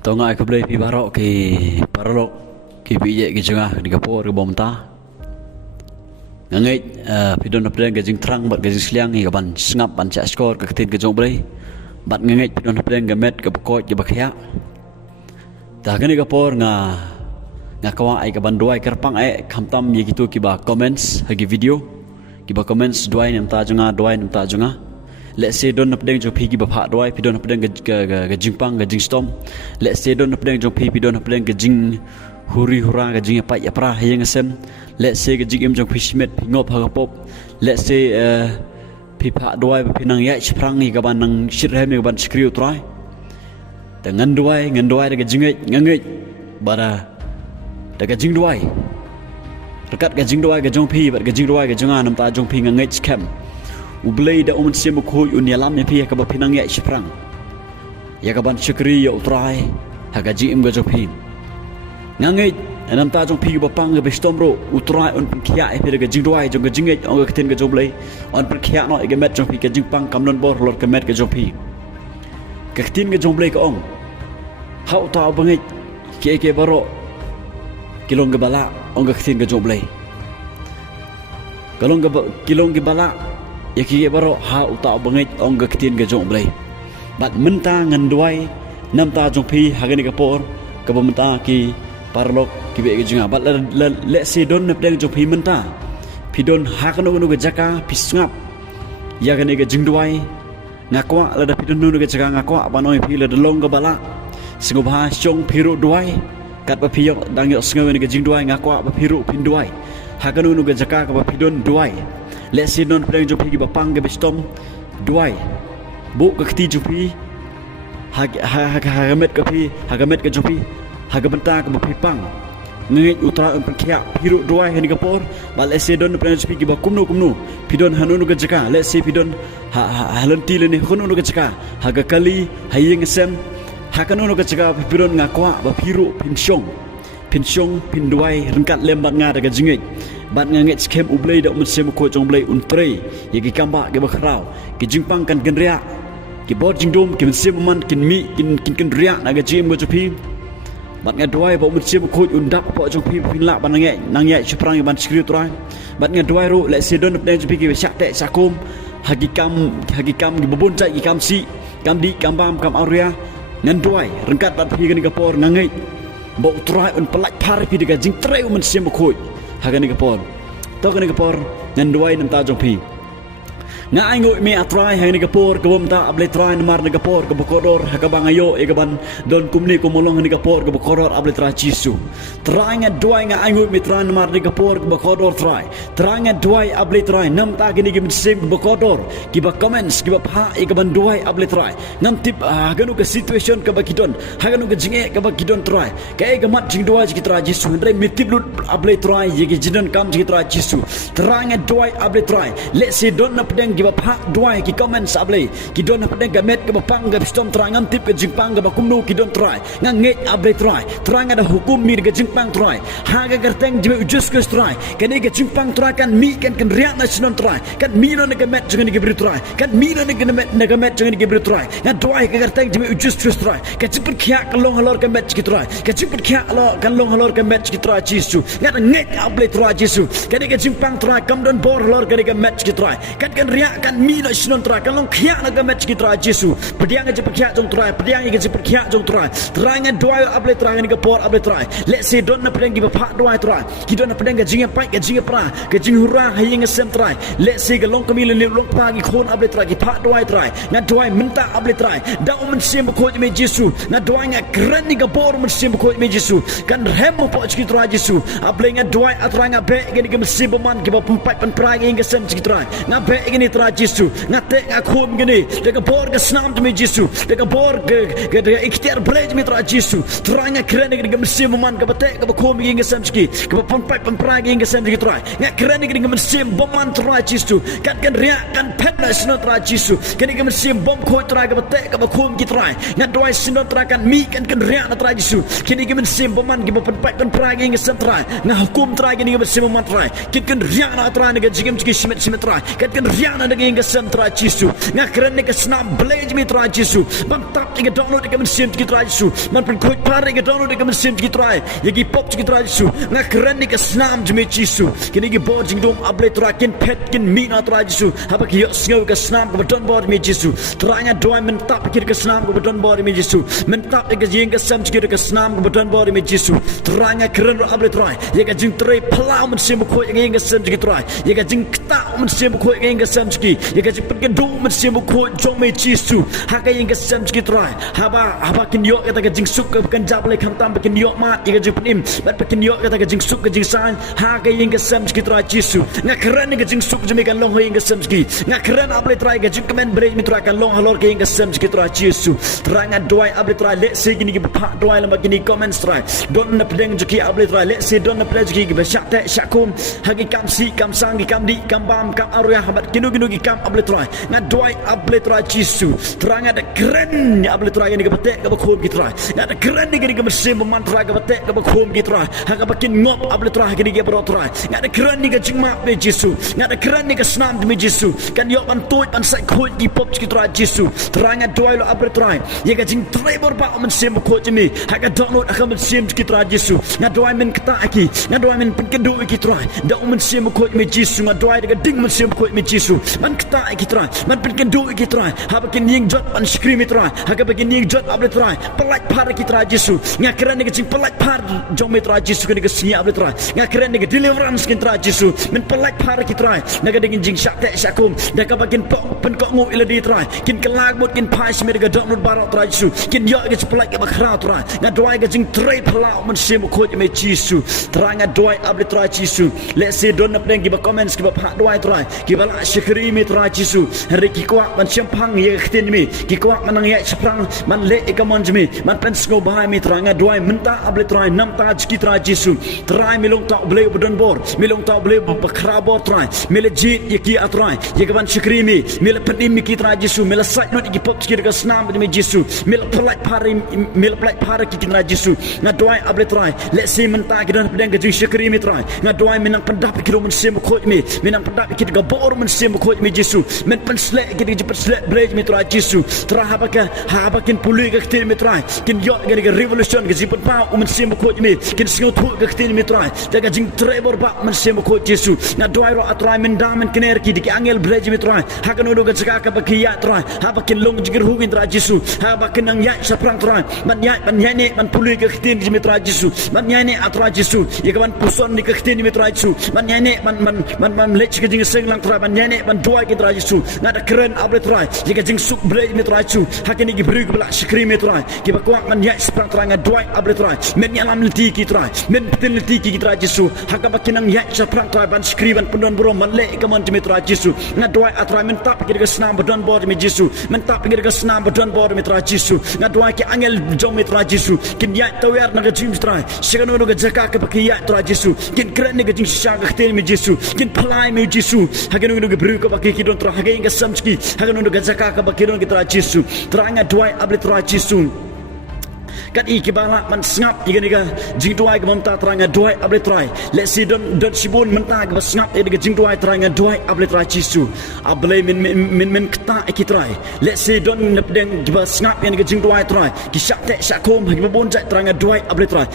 Tonga aku boleh pi baroh ke paralok ke bije ke jengah di kapor ke bomta. Ngangai pidon apren ke jeng terang bat ke jeng seliang ke ban sengap ban cak skor ke ketin ke jong boleh. Bat ngangai pidon apren ke met ke bekot ke bakya. Dah kene kapor nga kawa ai ke ban duwai kyrpang ai khamtam ye gitu ki ba comments hagi video ki ba comments duwai nam ta junga duwai nam ta junga. Let's say don napdeng jong pi ki ba phah duwai pi don napdeng ke jingpang ke jingstom. Let's say don napdeng jong pi don napdeng ke jing huri hura ke jing apa ya pra yang asem. Let's say ke jing im jong pi smet pi ngop ha pop. Let's say pi phah duwai pi nang ya sprang ni ka ban nang shirhem ni ka ban skriu trai. Dengan duwai ke jingai bara daga jingduwai. Rekat ke jingduwai ke jong pi bat ke jingduwai ke jonga nam ta jong pi ngai scam. Ublay da umun siya mukhoy unyalam ni piya kaba pinang ya ishiprang. Ya kaban syukri ya utray haga jiim ga jopin. Ngangit anam ta jong pi ba pang ga bestomro utray un pengkia e pira ga jingduai jong ga jingit ong ga ketin ga joblay on pengkia no ga met jong pi ga jingpang kamnon bor lor ga met ga jopi. Ga ketin ga joblay ka ong. Hau ta bangit ke baro kilong ga bala ong ga ketin ga joblay. Kilong ga bala ya ki baro ha uta bangit ong ga ketin ga jong blai bat menta ngan duwai nam ta jong pi ha ni ga por ka menta ki parlok ki be ga jinga bat le se don na deng jong pi menta pi don ha ka no ga jaka pi sngap ya ga ni ga jing duwai ngakwa la da pi don no ga jaka ngakwa ba noi pi la de long ga bala singo ba chong pi ro duwai kat ba pi yok dang yok sngaw ni ga jing duwai ngakwa ba pi ro pin duwai ha ka no ga jaka ka ba pi don duwai. Let's say non pedang jopi ki bapang ke bestom duwai bu ke keti jopi hagamet ke jopi hagabenta ke bapi pang ngit utara perkia piru duwai hani kapor ba let's say don pedang jopi ki bakumnu pidon hanunu ke jaka let's say pidon halenti le ni khunu ke jaka haga kali hayeng sem hakanu ke jaka pidon ngakwa ba piru pinsyong pinduai rengkat lembat nga daga jingit bat nganget skem ublay da unsem ko jong blay untre yagi kamba ke bakrau ki jingpang kan genria ki bot jingdom ki mensem man kin mi kin ria naga jim go jopi bat ngaduai ba unsem ko undap po jong pi pinla ban nang ya chiprang ban skriu trai bat ngaduai ro le sedon pne jopi ki syak te sakum hagikam ki bobon cai ki kam si kam di kam bam kam auria nganduai rengkat bat pi ni kapor ngangai bau trai un pelak par pi diga jing trai men sem khoi hagani kapor to gani kapor ngan duai nam ta jong pi nga ai ngoi me atrai hagani kapor ko bom ta able trai mar ni kapor ko bokodor hagabang ayo e gaban don kumni ko molong ni kapor ko bokodor able trai jisu trai nga duai nga ai ngoi me trai mar ni kapor ko bokodor trai nga duai able trai nam ta gani gi sem bokodor ki ba comments ki ba pha e gaban duai able trai nam tip haganu ka situation ka ba kidon haganu ka jinge ka ba kidon trai ka e gamat jing duai ki trai jisu ndre mitip lut able trai ye gi jidan kam ki trai jisu nga duai able trai let's say don na pedeng ki ba pha duai ki comments able ki don na pedeng ka met ka ba pang ga stom trai ngam tip ka jingpang ga ba kumnu ki don trai nga nget able trai nga da hukum mi ga jingpang trai ha ga garteng jime ujus ka trai kan e ga jingpang trai kan mi kan riak na sinon trai kan mi no ga met jangan ga bri trai kan mi no ga met jangan ga bri trai nga duai ga garteng jime ujus ka trai ka jipur khia ka long halor ka met ki trai ka jipur khia lo kan long halor ka met ki trai jisu nga nget able trai jisu kan e ga jingpang trai kam don bor halor ka met ki trai kan riak kan mi no sinon trai kan long khia na ga met ki trai jisu pediang ga jipur khia jong trai pediang ga jipur khia jong trai nga duai able trai ni ga por able trai let's say don na pedang ki ba pha duai trai ki don na pedang ga jinga pai ga jinga pra ga jing hura hayeng sem trai let's say ga long kami le long pa gi khon able trai ki pha duai trai nga duai menta able trai da men sem ko me jisu nga duai nga kran ni ga por men sem ko me jisu kan rem mo po ki trai jisu able nga duai atra nga be ga ni ga sem man ki ba pumpai pan pra ga sem ki trai nga be ga ni trai jisu nga te nga khom ga ni de ga por ga snam me jisu de ga por ga iktiar blej me trai jisu trai nga kran ni ga sem man ga ba te ga ba khom ga sem ki ga ba pumpai pan pra ga sem ki trai nga kran ni ga sem bom man trai jisu kan ria kan pet na sino trai jisu kan ni ga sem bom ko trai ga ba te ga ba khom ki trai nga duai sino trai kan mi kan ria na trai jisu kan ni ga sem bom man ga ba pumpai pan pra ga sem trai nga hukum trai ga ni ga sem man trai kan ria na trai ni ga jigem ki simet trai kan ria na naging kasam tra Jesu nga keren ni kasnam blej mi tra Jesu man tap ni download ni sim ki tra Jesu man pen khoi pare ni download ni sim ki tra yagi pop ki tra Jesu nga keren ni kasnam mi Jesu kini gi bod jingdom able tra kin pet kin mi na tra Jesu haba ki sngo kasnam ko don bod mi Jesu tra nga doy men tap ki kasnam ko don bod mi Jesu men tap ni jing kasam ki kasnam ko don bod mi Jesu tra nga keren ro able tra yaga jing tre plau men sim ko yagi kasam ki tra yaga jing kta men sim ko yagi kasam ki yaga jing pen do men sim ko jong mi Jesu haka yang kasam ki tra haba kin yo kata ka jing suk ka kan jab le kham tam kin yo ma yaga jing pen bat kin yo kata ka jing suk ka jing san haka yang kasam ki tra Jesu nga keren ni jing suk jemi kan long ho yang kasam ki nga keren able tra ga jing kemen break mi tra kan long halor ka yang kasam ki tra Jesu teranga doai able tra le se gini ki pa doai lama gini comment tra don na pedeng jiki able tra le se don na pedeng jiki ki ba syak te syakum hagi kam si kam sang ki kam di kam bam kam aruya habat kinu ki kam able tra nga doai able tra Jesu teranga da keren ni able tra ni ka patek ka ba khom ki tra nga da keren ni gini ka mesim mantra ka patek ka ba khom ki tra haga bakin ngop able tra gini ki ba tra nga da keren ni ka jingma be Jesu nga da keren ni ka snam demi Jesu kan yo pan toy pan sai khoi ki pop ki tra Jesu teranga doai lo able tra ye ka jing trebor ba men sim ko jemi haga download aka men sim ki tra Jesu nga doai men kata aki nga doai men pen kedu ki tra da men sim ko me Jesu nga doai da ding men sim ko me Jesu man kata ki tra man pen kedu ki tra ha bakin ning jot pan scream tra haga bakin ning jot able tra pelaj par ki tra Jesu nga keren ni ka jing pelaj par jong me tra Jesu ni ka sia able tra nga keren ni ka deliverance kin tra Jesu men pelaj par ki tra naga dingin jing syak te syakum da ka bakin pok pen ko ngu ila di tra kin kelag mut kin pai sme ga download baroh tra Jesu kin yo ga pelaj ka bakra tra nga doai ga jing tre phala men sim ko me Jesu teranga doai able tra Jesu let se don na peng ki ba comments ki ba pha doai tra ki ba la syukri me tra Jesu hari ki kwa man champang ye khtin mi ki kwa man ye sprang man le ka mon jmi man pen sko ba mi teranga doai menta able tra nam ta ki tra Jesu trai milong ta ble bodon bor milong ta ble bakra bor tra mele jit ye ki atrai ye ka ban syukri mi mele pedim mi ki tra Jesu mele sat not ki pop ki ka snam me Jesu mele pelaj pari mele pelaj pari ki tra Jesu nga doai able tra let se menta ki don pedang ka jing syukri mi tra nga doai menang pendap ki do men sim ko mi menang pendap ki ga bor men sim ko mi Jesu men pen slek ki di pen slek blej mi tra Jesu tra habakin puli ka khtin mi tra kin yo ga revolution ga jipan pa men sim ko mi kin singo thu ka khtin mi tra daga jing trebor ba men sim ko Jesu nga doai ro atrai men damen kiner ki di angel blej mi tra hakan do ga jaga ka bakia tra habakin long jigir hu tra Jesu habakin ang ya saprang tra man ya ne man puli ka khtin mi tra Jesu man ya ne atra Jesu ye ka ban puson ni ka khtin mi tra Jesu man ya ne man lech ka jing seng lang tra man ya ne man doai ki tra Jesu nga da keren able tra ye ka jing suk blej mi tra Jesu hakin ni bru bla skri mi tra ki ba kwak man ya saprang tra nga doai able tra men ya lam leti ki tra men petin leti ki tra Jesu haka bakin ang ya saprang tra ban skri ban pendon bro man le ka man mi tra Jesu nga doai atra men tap ki ga snam bodon bod mi Jesu men tap ki ga snam bodon bod mi tra Jesu nga doai ki angel jong mi tra Jesu kin ya tawar na ga jim tra sigano no ga jaka ka bakin ya tra Jesu kin kren ni ga jing sha ga khtel mi Jesu kin phalai mi Jesu hagen no ga bru ka bakin ki don tra hagen ga samski hagen no ga jaka ka bakin don ki tra Jesu teranga doai able tra Jesu kat iki bala man ngap iga Jingduwai ga mamta teranga doai able trai let si don sibun menta ga ngap iga Jingduwai teranga doai able trai Jesu able min kta iki trai let si don nepdeng ga ngap iga Jingduwai trai ki syak te syakom ga bon jai teranga doai able trai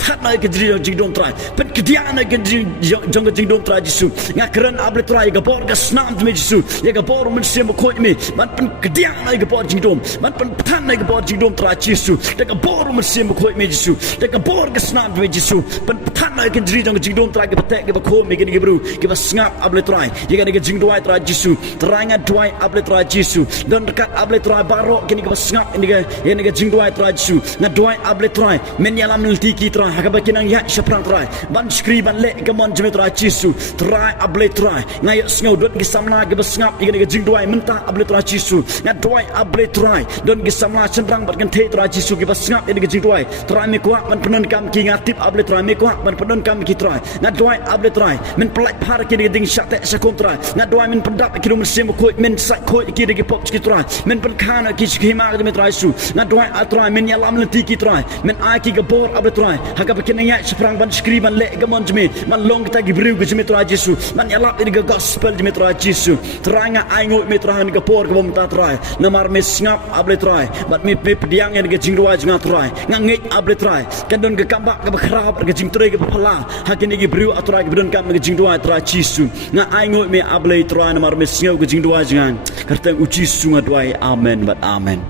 pethat na ga Jingdom trai pet kedia na ga jong ga Jingdom trai Jesu nga keren able trai ga bor ga snam me Jesu ya ga bor men sim ko mi man pen kedia na ga bor Jingdom man pen pethat na ga bor Jingdom trai Jesu ga bor men sim ko mi Jesu ga bor ga snam me Jesu pen pethat na ga jong ga Jingdom trai ga patek ga ko mi ga bru ga ngap able trai ya ga Jingduwai trai Jesu teranga doai able trai Jesu dan dekat able trai baroh ga ngap ni ga Jingduwai trai Jesu nga doai able trai men ya lam nilti ki trai ha ga bakin ang ya saprang trai ban skri ban le ga mon jeme trai Jesu trai able trai nga yo sngo dot gi samna ga ngap ga Jingduwai menta able trai Jesu nga doai able trai don gi samna senrang bat kan te trai Jesu ga ngap ini ke Jingduwai try me kuak man penon kam ki ngatip able try me kuak man penon kam ki try ngadwai able try men pelak par ki ding shate sakom try ngadwai men pendap ki dum sem ko men sak ko ki ding pop ki try men pen khana ki schema ki me try su ngadwai try men yalam lenti ki try men a ki gabor able try haga pakin nya sprang ban skriban le gamon jme man long ta gi briu ki me try Jesu man yalam ini ke gospel ki me try Jesu teranga ai ngot me try ni gapor ke bom ta try namar me ngap able try bat me pediang yang ke Jingduwai jang try ngangit able try kadon ke kambak ke khrab ke jingtre ke pala hakini ke briu atrai ke bidon kam ke Jingduwai try Jesu nga ai ngot me able try namar me ngau ke Jingduwai jang kartang uci sunga duai amen bat amen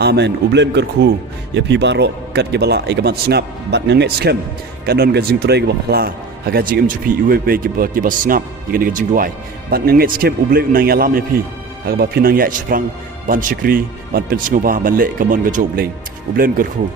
amen ublem kerku ya pi baroh kat ke bala e gaban ngap bat ngangit skem kadon ke jingtre ke pala haga jing mjupi iwe ke ba ngap ke Jingduwai bat ngangit skem ublem nang yalam ya pi haga ba pinang ya sprang ban sikri ban pen sngoba ban le kamon ga job le ublem kerku